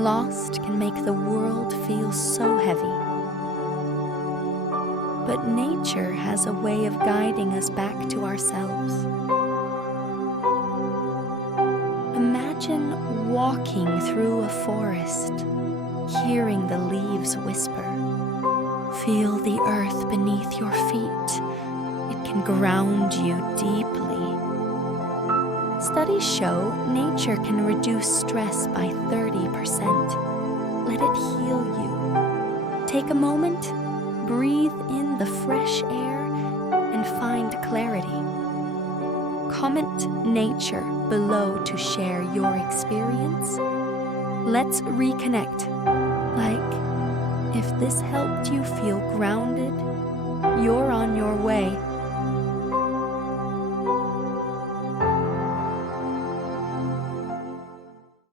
Feeling lost can make the world feel so heavy. But nature has a way of guiding us back to ourselves. Imagine walking through a forest, hearing the leaves whisper. Feel the earth beneath your feet. It can ground you deeply. Studies show nature can reduce stress by 30%. Let it heal you. Take a moment, breathe in the fresh air, and find clarity. Comment nature below to share your experience. Let's reconnect. Like, if this helped you feel grounded, you're on your way.